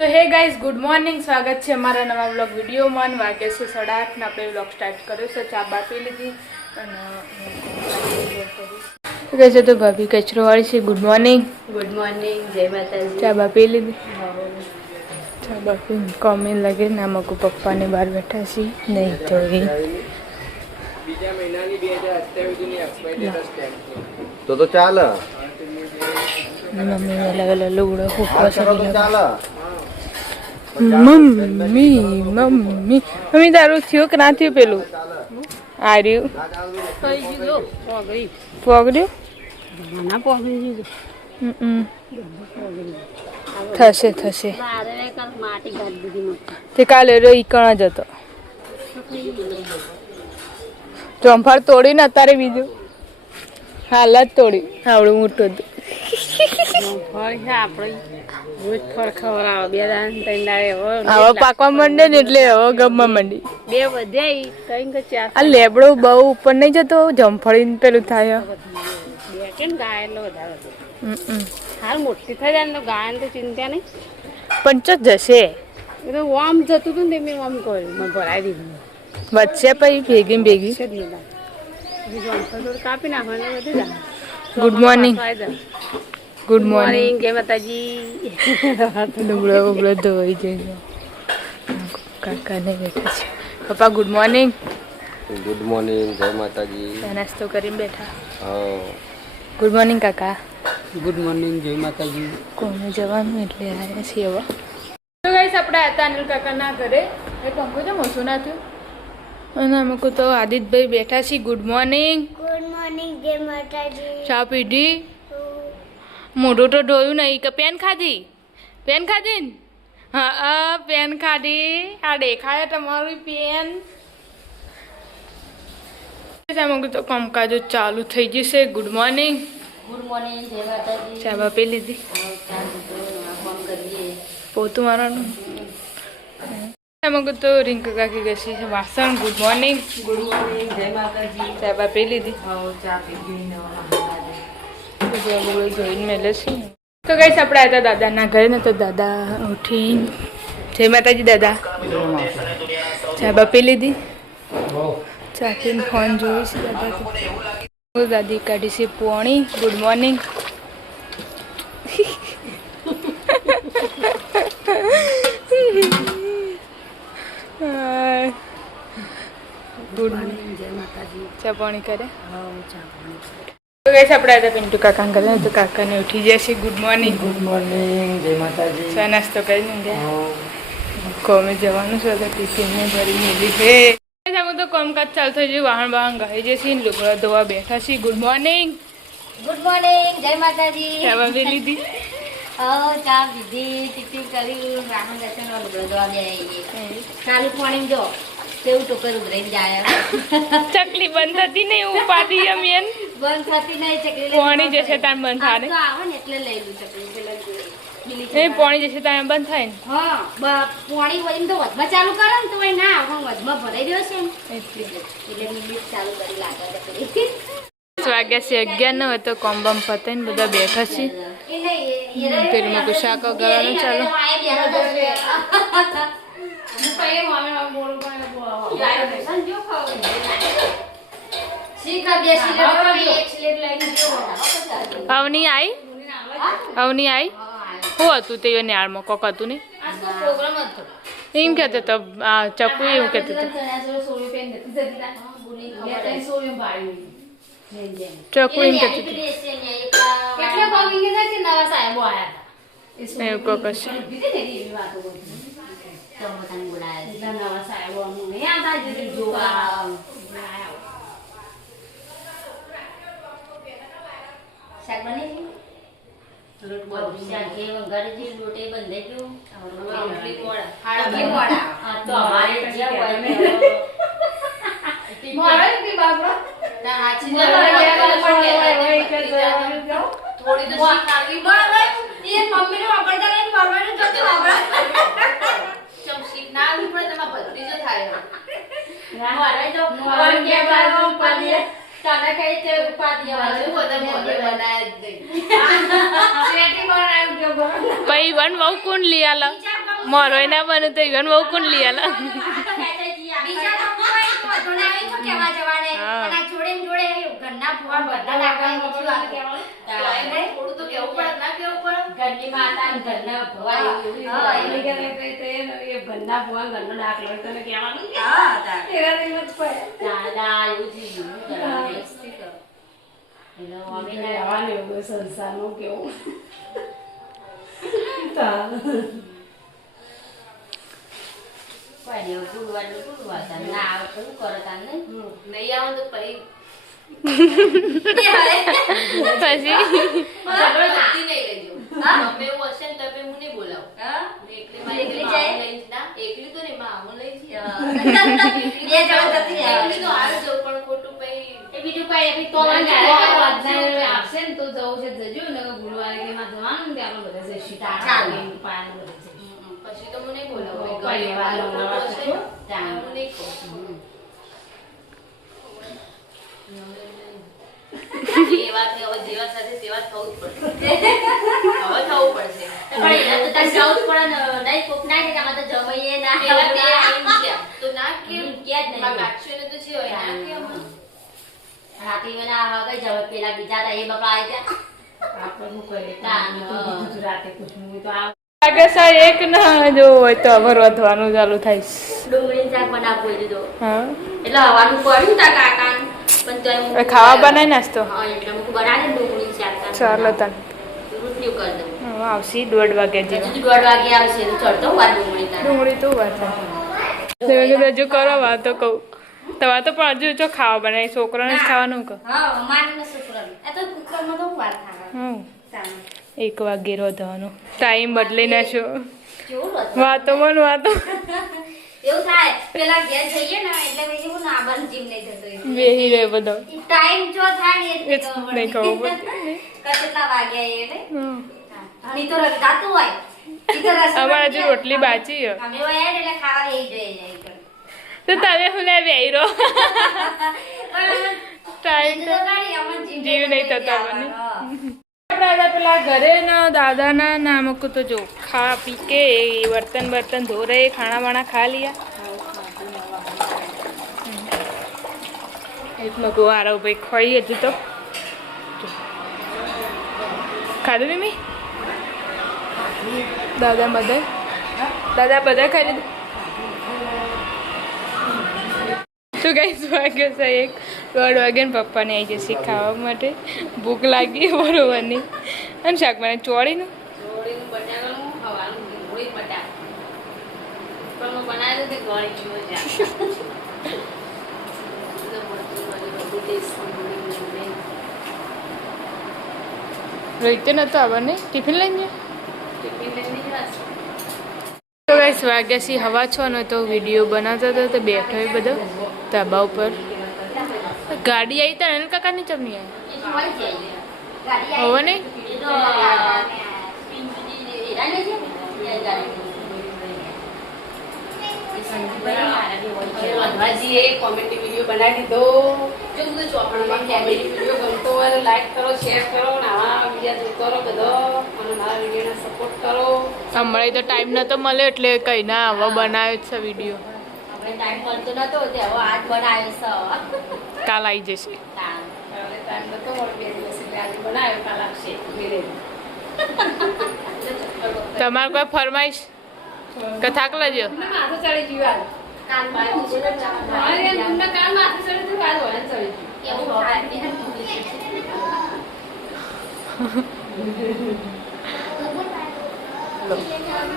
तो hey guys good morning स्वागत है हमारा नवा व्लॉग वीडियो में वागे से 8:30 ने આપણે વ્લોગ સ્ટાર્ટ કર્યો છે ચા બા પી લીધી અને कैसे तो भाभी कचरो वाली से गुड मॉर्निंग जय माताजी चા બા પી લીધી ચા બા પી कॉमेंट लगे ना मको पप्पा ने बाहर बैठा सी नहीं तो ये બીજા મહિનાની 2028 ની એક્સપાયરી સ્ટેમ્પ તો ચાલ मम्मी ने लगा लुगड़ो हुक्को से ચાલ मम्मी मम्मी मम्मी तारू थियो के ना थियो पेलू आ रह्યું પોગડ્યું થશે થશે તે કાલે રો ઈકણા જ હતો જંફાર તોડીને અત્યારે બીજું હાલત તોડી આવડું મોટું હતું હવે પાકવા માંડે ને એટલે હવે ગમવા માંડી આ લેબડો બહુ ઉપર નહીં જતો જમફળીને પેલું થાય મોટી થઈ જાય ને ગાયન તો ચિંતા નહીં પંચ જ જશે એ તો ઓમ જતું હતું ને મેં ઓમ કર્યું મને ભરાઈ દીધું વચ્ચે પછી ભેગી ને ભેગી કાપી નાખવાનું બધું જાય ગુડ મોર્નિંગ ગુડ મોર્નિંગ જય માતાજી લુગડો ઉગડો ધોઈ જઈજો કાકાને બેઠા છે પપ્પા ગુડ મોર્નિંગ ગુડ મોર્નિંગ જય માતાજી નાસ્તો કરીને બેઠા હા ગુડ મોર્નિંગ કાકા ગુડ મોર્નિંગ જય માતાજી કોને જવાનું એટલે આવ્યા છીએ હવે તો ગાઈસ આપણે હતા અનિલ કાકાના ઘરે એ પંખો તો મોસું ના થયું અને અમુક તો આદિતભાઈ બેઠા છીએ ગુડ મોર્નિંગ જય માતાજી ચા પીધી મોઢું તો ધોયું નહીં કે પેન ખાધી ને હા પેન ખાધી આ દેખાય તમારું પેન અમુક તો કામકાજો ચાલુ થઈ જશે ગુડ મોર્નિંગ જય માતાજી ચા બા પી લીધી પોતું મારવાનું અમુક તો રિંક કાકી ગઈ છે વાસણ ગુડ મોર્નિંગ જય માતાજી ચા બા પી લીધી ચા પીધી જોઈને મેલે છે તો ગઈ આપણે હતા દાદાના ઘરે ને તો દાદા ઉઠી જય માતાજી દાદા ચા બા પી લીધી ચા પીને ફોન જોઈ છે દાદા દાદી કાઢી છે પોણી ગુડ મોર્નિંગ ગુડ મોર્નિંગ જય માતાજી ચા પાણી કરે ચા તો ગઈ આપણે હતા પિન્ટુ કાકા કરે તો કાકાને ઉઠી જશે ગુડ મોર્નિંગ જય માતાજી ચા નાસ્તો કરીને ગયા કોમે જવાનું છે તો ટિફિનને ભરી મેલી છે અમે તો કામકાજ ચાલુ થઈ જાય વાહન વાહન ગાઈ જશે ને લુગડા ધોવા બેઠા છીએ ગુડ મોર્નિંગ જય માતાજી ચા પી લીધી ચા પીધી ટિફિન કર્યું રામન દર્શન લુગડો ધોવા બે ચાલુ પાણી જો કેવું ટોકર ઉભરાઈ જાય ચકલી બંધ થતી નહીં ઉપાડી અમે બંધ થતી નહીં ચકલી પાણી જશે તાર બંધ થાય તો આવે ને એટલે લઈ લઉં ચકલી પેલા એ પાણી જશે તાર બંધ થાય ને હા પાણી વળી તો વધમાં ચાલુ કરે ને તો એ ના આવે વધમાં ભરાઈ રહ્યો છે ને એટલે મિનિટ ચાલુ કરી લાગે ચકલી વાગ્યા છે 11 નો હતો કોમ્બમ પતે ને બધા બેઠા છે પેલું તો શાક ગળવાનું ચાલો અવની આવી શું હતું તે નેળમાં કોક હતું ને એમ કહેતો તો ચકુ એવું કહેતો હતો ચકુ એમ કહેતો હતો એવું કોક હશે Karena kayak cewek upadnya walau buat પછી વન વહુ કોણ લઈ આલા મારો ના બને તો ઈવન બહુ કોણ લઈ આલા બીજા તો કોઈ તો નહીં તો કેવા જવાને અને આ જોડે ને જોડે ઘરના ભુવા બધા લાગવાની બીજી વાત કહેવાનું થોડું તો કેવું પડે ના કેવું પડે ઘરની માતા ને ઘરના ભુવા હા એ ઘરના ભુવા ઘરનો દાખલો તને કહેવાનું હા એરા રે મત પડે દાદા એવું થઈ ગયું એનો મમ્મી ને આવવાનું એવું સંસારનું કેવું કોઈ દેવ ગુડવા ના આવે તો શું કરો તાને નહીં આવે તો પછી પછી એવું હશે ને તો હું નહીં બોલાવું એકલી એકલી તો નહીં માં લઈ જઈએ એકલી તો આવે જવું પણ ખોટું પછી એ બીજું કઈ તો આપશે ને તો જવું છે જજો ને ગુરુવારે કે માં જવાનું ને ત્યાં બધા જઈશું પાયાનું બધા જઈશું પછી તો હું નહીં બોલાવું પરિવાર હું નહીં કહું એ વાત હવે જેવા સાથે તેવા થવું જ પડશે હવે થવું પડશે પણ એના તો તાર જવું જ પડે ને નહીં કોક ના કે આમાં તો જમાઈએ ના પેલા બે આવીને ગયા તો ના કેમ ક્યાં જ નહીં કાક્ષીને તો છે હોય ના કેમ રાતી વેલા હવે કઈ જવ પેલા બીજા તા એ બાપા આવી ગયા આપણનું કરે તો રાતે કુછ તો આ લાગે છે એક ના જો હોય તો અમર વધવાનું ચાલુ થાય ડુંગળી શાક બનાવવું દીધો હા એટલે હવાનું પડ્યું તા કાકા પણ તો હવે ખાવા બનાવી નાસ્તો હા એટલે હું બનાવી ડુંગળી શાક ચાલો તન રોટલી કરી દઉં આવશી 1:30 વાગે જેવા હજુ 1:30 વાગે આવશે તો ચડતો વાર ડુંગળી તા ડુંગળી તો વાત હજુ કરો વાતો કહું તવા તો પણ હજુ જો ખાવા બનાવી છોકરાને જ ખાવાનું કહો હા મારીને છોકરાને એ તો કુકરમાં તો વાર ખાવા હા 1 વાગે રોધવાનો ટાઈમ બદલી નાખ્યો કેવું હતું વાતો મન વાતો એવું થાય પેલા ઘેર જઈએ ને એટલે પછી હું ના બન જીમ નહીં થતો બેહી રહે બધો ટાઈમ જો થાય ને એ જ નહીં ખબર પડતી. કેટલા વાગ્યા એ એટલે હમ. ની તો રગાતું હોય ઈ તો રસ અમારે હજુ રોટલી બાચી છે. અમે હોય એટલે ખાવા લઈ જઈએ જાય તો તમે હું લે બેહી રહો પણ ટાઈમ તો ગાડી અમન જીમ જીવ નહીં થતો મને દાદા પેલા ઘરે ના દાદાના નામક તો જો ખા પી કે બર્તન બર્તન ધો रहे खाना वाना खा लिया एक मगो आ रहा भाई खाई हजू तो खाधું મમ્મી દાદા બધા ખાઈ લીધું તો ગાઈસ વાગ્યો છે 1:30 વાગે ને પપ્પાને આવી જશે ખાવા માટે ભૂખ લાગી બરોબરની અને શાક મને ચોળીનું જોડીનું બટાકાનું હવાનું ડુંગળી બટાકા પણ હું બનાવેલું તે ગળી જેવું છે રોહિત નતો આવવાને ટિફિન લઈને ટિફિન લઈને જવા તો ગાઈસ વાગ્યા છે હવા 6 ને તો વિડીયો બનાવતા હતા તો બેઠો એ બધો ધાબા ઉપર ગાડી આવી તા અનિલ કાકાની ચમની આવી હોવે નહીં વનવાજીએ કોમેડી વિડીયો બનાવી દીધો જો બધું ચોપડીમાં કોમેડી વિડીયો ગમતો હોય તો લાઈક કરો શેર કરો ને આવા વિડીયો જોતો રહો બધો અને મારા વિડીયોને સપોર્ટ કરો હમણાં તો ટાઈમ નતો મળે એટલે કઈ ના હવે બનાવ્યો જ છે વિડીયો આપણે ટાઈમ મળતો નતો તે હવે આજ બનાવ્યો છે કાલ આવી જશે હવે ટાઈમ નતો મળે 2 દિવસ એટલે આજે બનાવ્યો કાલ આવશે ધીરે તમારે કોઈ ફરમાઈશ કે થાક લાગ્યો માથું ચડી ગયું કાલ મારું છે તમને કાલ માથું ચડી ગયું કાલ વળન ચડી ગયું એવું થાય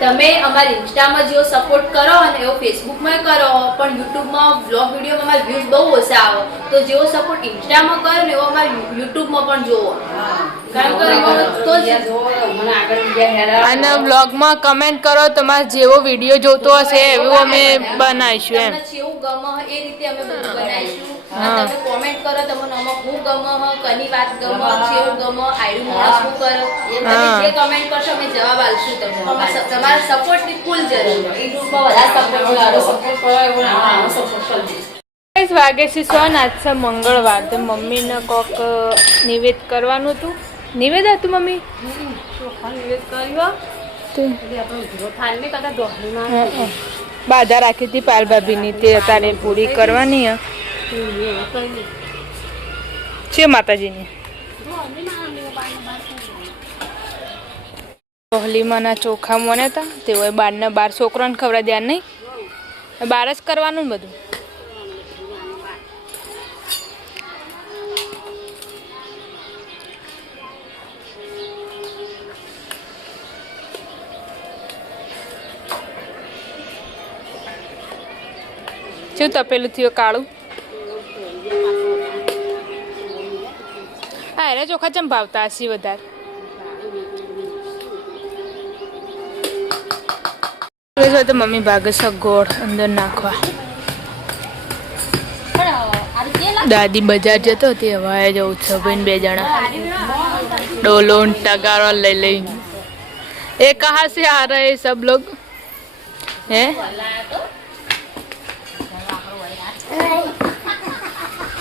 તમે અમારી ઇન્સ્ટામાં જેવો સપોર્ટ કરો અને એવો ફેસબુકમાં કરો પણ યુટ્યુબમાં બ્લોગ વિડીયોમાં અમારા વ્યૂઝ બહુ ઓછા આવે તો જેવો સપોર્ટ ઇન્સ્ટામાં કરો ને એવો અમારા યુટ્યુબમાં પણ જોવો કારણ કે તો જ મને આગળ બીજા હેરા અને બ્લોગમાં કમેન્ટ કરો તમારે જેવો વિડીયો જોતો હશે એવું અમે બનાવીશું એમ તમને જેવું ગમે એ રીતે અમે બધું બનાવીશું અને તમે કોમેન્ટ કરો તમને આમાં હું ગમે કની વાત ગમે જેવું ગમે આયુ માણસ શું કરો એ તમે જે કમેન્ટ કરશો અમે જવાબ આપશું તમને તમારા સપોર્ટની ફૂલ જરૂર છે એ ગ્રુપમાં વધારે સપોર્ટ કરો સપોર્ટ કરો એવું આનો સપોર્ટ કરજો ગાઈસ વાગે છે 100 આજ છે મંગળવાર તો મમ્મીને કોક નિવેદ કરવાનું હતું નિવેદ હતું મમ્મી ચોખા નિવેદ કર્યો તે એટલે આપણો ઉઘરો થાય ને કદાચ દોહલીમાં બાધા રાખી હતી પાલ ભાભીની તે અત્યારે પૂરી કરવાની છે માતાજીની દોહલીમાંના ચોખા મને હતા તેઓએ 12 છોકરાને ખવડાવી દેવા નહીં 12 જ કરવાનું ને બધું શું તપેલું થયું કાળું હા એને ચોખા ચમ ભાવતા હસી વધારે તો મમ્મી ભાગે ગોળ અંદર નાખવા દાદી બજાર જતો તે હવાએ જવું છે ભાઈ 2 જણા ડોલો ટગારો લઈ લઈ એ કહા से आ रहे सब लोग हैं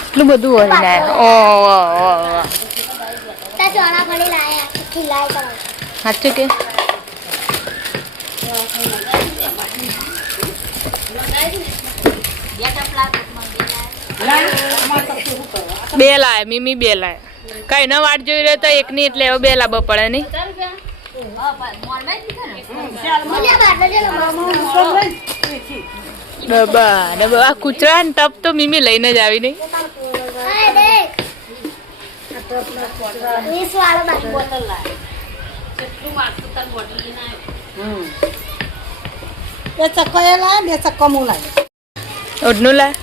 એટલું બધું હોય ને સાચું કે બે લાય મીમી 2 લાય કઈ ન વાટ જોઈ રહ્યો તો એકની એટલે 2 લાવવા પડે નહીં ડબ્બા કૂતરા ને ટપ તો મીમી લઈને જ આવી નહીં ઓઢનું લાય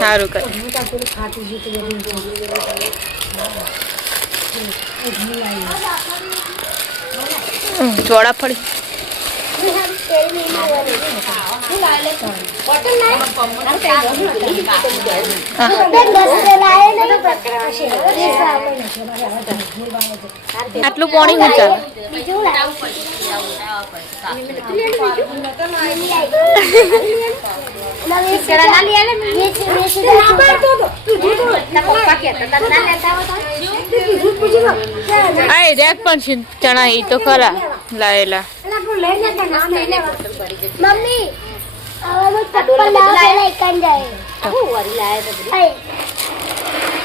સારું કર ચોળા ફળી આટલું પાણી હું ચાલે પણ ચણા એ તો ખરા લાયેલા મમ્મી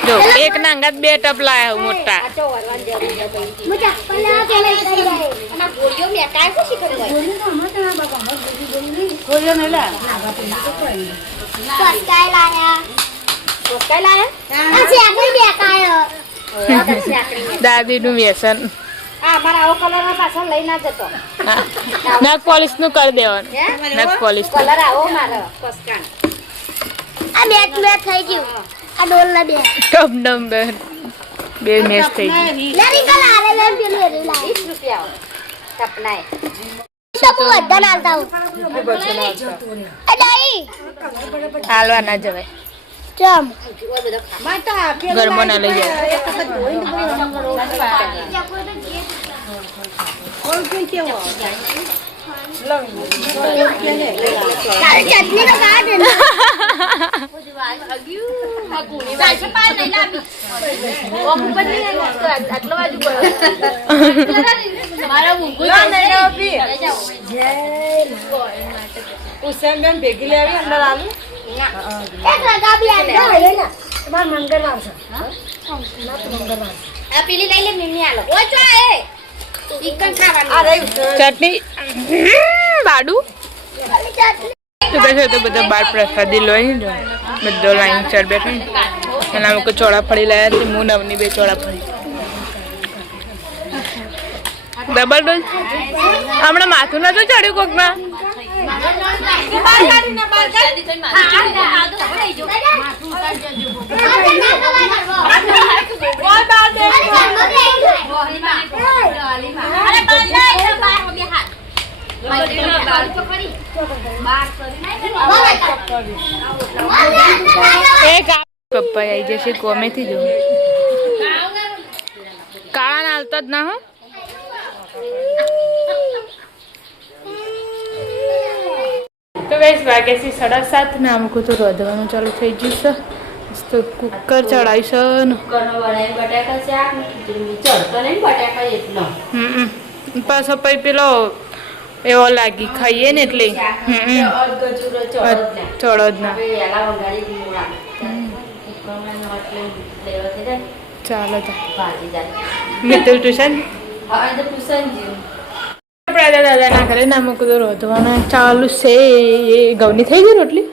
જો એક ના અંગાત 2 ટપ લાયા મોટા દાદી નું વ્યસન નખ પોલિશ નું કરી દેવાનું નખ પોલિશ થઈ ગયું આ ડોલ ના બે ટપ નંબર 2 મેચ થઈ ગઈ લેરી કલ આલે લે પેલું એરી લા 20 રૂપિયા સપનાય તો બધા નાલતા હું અડાઈ હાલવા ના જવાય ચમ ઘરમાં ના લઈ જાય ચટણી તો કાઢ દે ભેગી લેવી અંદર આલુ એક રગા બી આલે ને તમાર મંગળવાર છે આ પેલી લઈ લે મિમી આલો ઓય ચો એ ચિકન ખાવાનું ચટણી બાડુ તો બેઠો તો બધા 12 પ્રસાદી લઈ જો બધો લાઈન ચાર બેઠો અને અમે કોઈ ચોળા ફળી લાયા હતી હું નવની 2 ચોળા ફળી ડબલ ડોઝ હમણાં માથું નતું ચડ્યું કોકના પપ્પા આવી જશે કોમેથી જો કાળા ના હાલતા જ ના હો તો ગાઈસ વાગે છે 7:30 ને અમુક તો રોધવાનું ચાલુ થઈ ગયું છે તો કુકર ચડાવીશ ને બટાકા શાક ને ખીચડી ચડતો નહીં બટાકા એટલો પાછો પછી પેલો એવો લાગી ખાઈએ ને એટલે ચડો જ ના ચાલો તો મિતુલ ટ્યુશન આપણે દાદાના ઘરે ના મૂકું તો રોધવાના ચાલુ છે ઘઉંની થઈ ગઈ રોટલી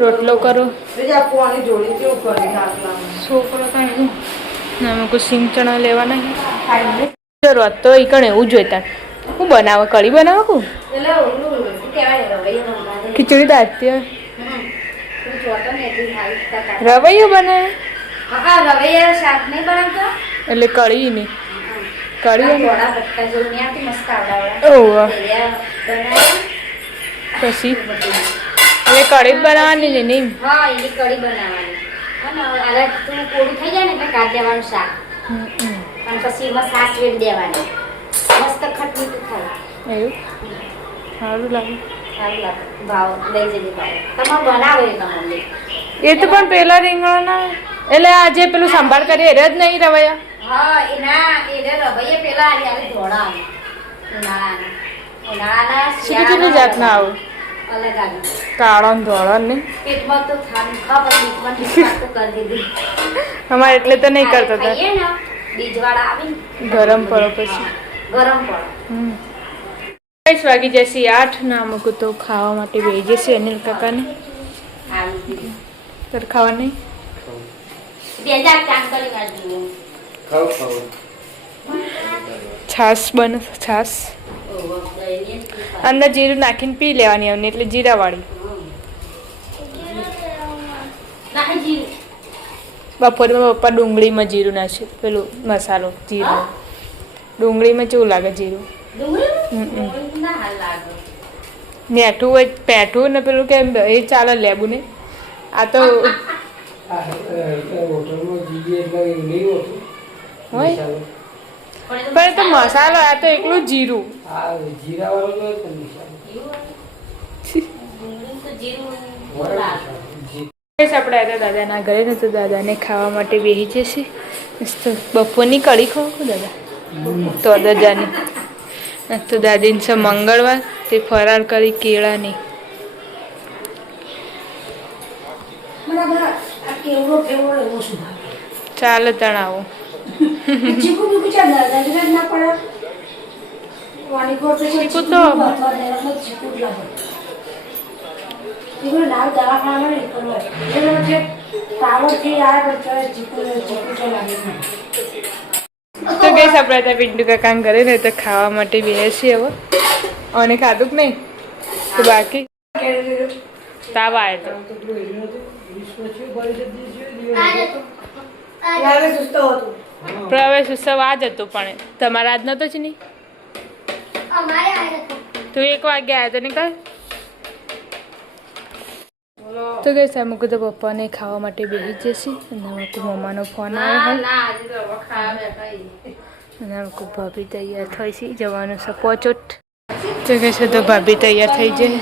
રોટલો કરો છોકરો કાંઈ ના મૂકું સિંગ ચણા લેવાના રોજ તો એ કણ એવું જોઈતા હું બનાવો કઢી બનાવો કું ખીચડી દાળતી રવૈયો બનાવે એટલે કઢી નહીં કઢી ઓહ પછી એટલે કઢી જ બનાવવાની ને નહીં હા એની કઢી બનાવવાની અને કોડું થઈ જાય ને એટલે કાઢી દેવાનું શાક અને પછી એમાં સાસ વેડ દેવાની મસ્ત ખટમીઠું થાય એવું સારું લાગે સારું લાગે ભાવ લઈ જજે ભાવ તમે બનાવો એ તમને એ તો પણ પેલા રીંગણના એટલે આજે પેલું સંભાળ કરીએ એ જ નહીં રવૈયા હા એના એને રવૈયે પેલા આવી ધોળા ઉનાળાના કેટલી જાતના આવું અલગ આવી કાળો ને ધોળો ને પેટમાં તો ખાલી પણ પેટમાં તો કરી દીધી અમારે એટલે તો નહીં કરતા હતા ખાઈએ ને બીજવાળા આવે ને ગરમ પડો પછી ગરમ પડો 22 વાગી જશે 8 ના મૂકું તો ખાવા માટે બેસી જશે અનિલ કાકાને આવી દીધી તાર ખાવા નહીં 2000 ચાંદ કરી કાઢજો છાશ બને છાશ અંદર જીરું નાખીને પી લેવાની અમને એટલે જીરાવાળી બપોરમાં પપ્પા ડુંગળીમાં જીરું નાખે પેલું મસાલો જીરું ડુંગળીમાં કેવું લાગે જીરું મેઠું હોય પેઠું ને પેલું કેમ એ ચાલે લેબુ ને આ તો હોય પણ એ તો મસાલો આ તો એકલું જીરું આપણે હતા દાદાના ઘરે ને તો દાદાને ખાવા માટે બેસી જશે બપોરની કઢી ખાવા દાદા તો દાદાની તો દાદીને છે મંગળવાર તે ફરાર કરી કેળાની ચાલે તણાવો તો ગઈ આપણે ત્યાં પિન્ટુ કાકા કરે ને તો ખાવા માટે બેસી હવે અને ખાધું કે નહીં તો બાકી તાવ આવ્યો તો પ્રવેશ ઉત્સવ આજ હતો પણ તમારા આજ નતો જ નહીં તું 1 વાગે આવ્યો તો નીકળ તો ગઈ સાહેબ મૂકું તો પપ્પાને ખાવા માટે બેસી જશે અને મૂકું મમ્માનો ફોન આવ્યો અને મૂકું ભાભી તૈયાર થઈ છે જવાનું છે પોચોટ તો કહે છે તો ભાભી તૈયાર થઈ જાય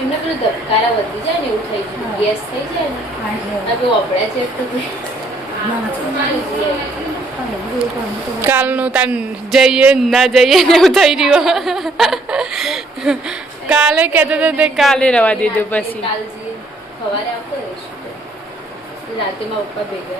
એમને પેલું ધબકારા વધી જાય ને એવું થઈ ગયું ગેસ થઈ જાય ને આ જો ઓપડ્યા છે કાલનું તાન જઈએ ના જઈએ ને એવું થઈ રહ્યું કાલે કહેતો હતો તે કાલે રવા દીધું પછી કાલજી સવારે આવતો રહીશું રાતે માં પપ્પા ભેગા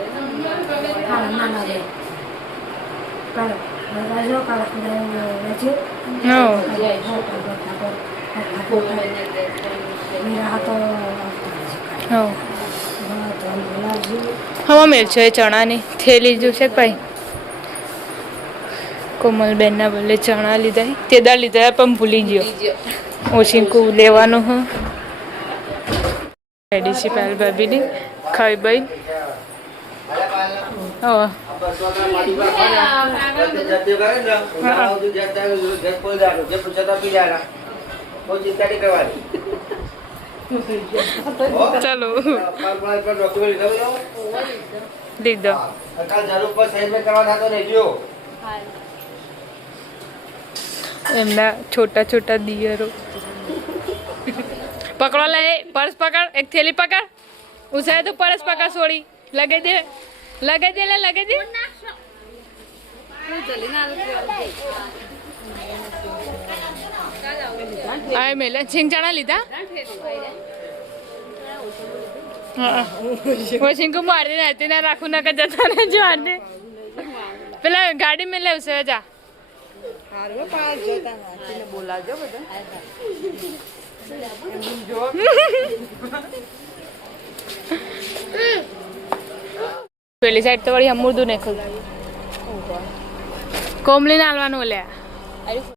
હવા મેળ છે ચણાની થેલી જોશે ભાઈ કોમલબેનના બદલે ચણા લીધા તે દા લીધા પણ ભૂલી ગયો ઓશીકું લેવાનું હ રેડી છે પહેલ ભાભીની ખાઈ ભાઈ હા ચાલો લીધો એમના છોટા છોટા દિયરો પકડો લે પર્સ પકડ એક થેલી પકડ ઉસાય તો પર્સ પકડ છોડી લગાઈ દે લે લગાઈ દે આ મેલે છીંગચાણા લીધા હા છીંકુ માર દે નાતી ના રાખું ના કર જતા ને જો આને પેલા ગાડી મેં લેવશે જા પેલી સાઈડ તો વળી અમૃદું નહીં ખુલતું કોમલીને હાલવાનું લે